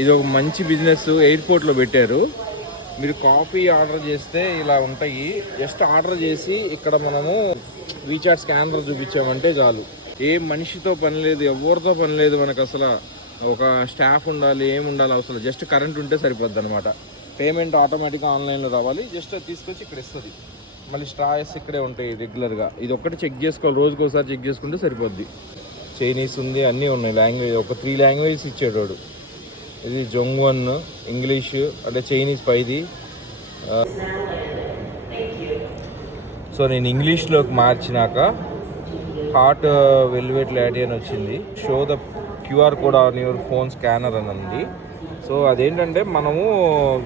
ఇది ఒక మంచి బిజినెస్ ఎయిర్పోర్ట్లో పెట్టారు. మీరు కాఫీ ఆర్డర్ చేస్తే ఇలా ఉంటాయి. జస్ట్ ఆర్డర్ చేసి ఇక్కడ మనము వీచాట్ స్కానర్ చూపించామంటే చాలు. ఏ మనిషితో పని లేదు, ఎవరితో పని లేదు మనకు. అసలు ఒక స్టాఫ్ ఉండాలి, ఏమి ఉండాలి అవసరం. జస్ట్ కరెంట్ ఉంటే సరిపోద్ది అనమాట. పేమెంట్ ఆటోమేటిక్గా ఆన్లైన్లో రావాలి. జస్ట్ తీసుకొచ్చి ఇక్కడ ఇస్తుంది. మళ్ళీ స్ట్రాస్ ఇక్కడే ఉంటాయి రెగ్యులర్గా. ఇది ఒక్కటి చెక్ చేసుకోవాలి, రోజుకి ఒకసారి చెక్ చేసుకుంటే సరిపోద్ది. చైనీస్ ఉంది, అన్నీ ఉన్నాయి లాంగ్వేజ్. ఒక 3 లాంగ్వేజెస్ ఇచ్చాడు వాడు. ఇది జొంగ్వన్, ఇంగ్లీషు అంటే చైనీస్ పైది. సో నేను ఇంగ్లీష్లోకి మార్చినాక హాట్ వెల్వెట్ లాటీ అని వచ్చింది. Show the QR code on your phone scanner అని ఉంది. సో అదేంటంటే మనము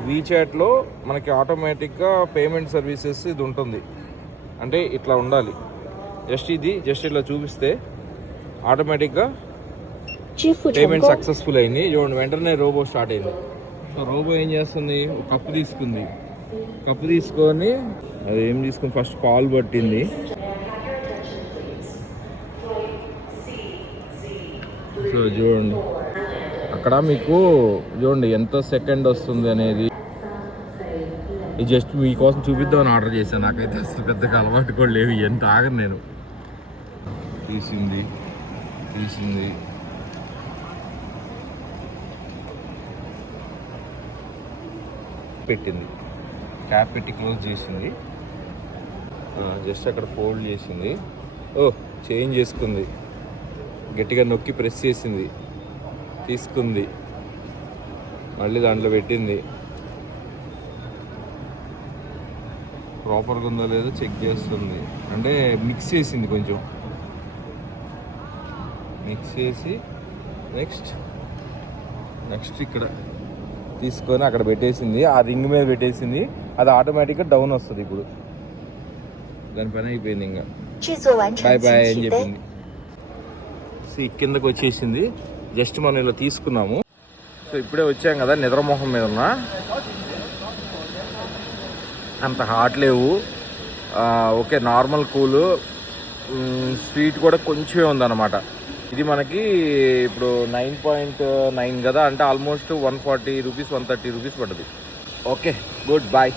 వీచాట్లో మనకి ఆటోమేటిక్గా పేమెంట్ సర్వీసెస్ ఇది ఉంటుంది. అంటే ఇట్లా ఉండాలి. జస్ట్ ఇట్లా చూపిస్తే ఆటోమేటిక్గా పేమెంట్ సక్సెస్ఫుల్ అయింది. చూడండి, వెంటనే రోబో స్టార్ట్ అయింది. సో రోబో ఏం చేస్తుంది, ఒక కప్పు తీసుకుంది. కప్పు తీసుకొని అది ఏం తీసుకుని ఫస్ట్ పాలు పట్టింది. సో చూడండి అక్కడ మీకు చూడండి ఎంత సెకండ్ వస్తుంది అనేది. ఇది జస్ట్ మీకోసం చూపిద్దామని ఆర్డర్ చేశాను. నాకైతే అసలు పెద్దగా అలవాటు కూడా లేవు, ఎంత ఆగను నేను. తీసింది పెట్టింది, క్యాప్ పెట్టి క్లోజ్ చేసింది. జస్ట్ అక్కడ ఫోల్డ్ చేసింది. చేంజ్ చేసుకుంది, గట్టిగా నొక్కి ప్రెస్ చేసింది, తీసుకుంది, మళ్ళీ దాంట్లో పెట్టింది. ప్రాపర్గా ఉందో లేదో చెక్ చేస్తుంది. అంటే మిక్స్ చేసింది, కొంచెం మిక్స్ చేసి నెక్స్ట్ ఇక్కడ తీసుకొని అక్కడ పెట్టేసింది. ఆ రింగ్ మీద పెట్టేసింది. అది ఆటోమేటిక్గా డౌన్ వస్తుంది. ఇప్పుడు దాని పని అయిపోయింది. ఇంకా బాయ్ అని చెప్పింది. సో కిందకు వచ్చేసింది. జస్ట్ మనం ఇలా తీసుకున్నాము. సో ఇప్పుడే వచ్చాం కదా, నిద్రమోహం మీద ఉన్నా. అంత హాట్ లేవు, ఓకే నార్మల్ కూలు. స్వీట్ కూడా కొంచెమే ఉందన్నమాట. ఇది మనకి ఇప్పుడు 9.9 కదా, అంటే ఆల్మోస్ట్ 140 రూపీస్ 130 రూపీస్ పడుతుంది. Okay good bye.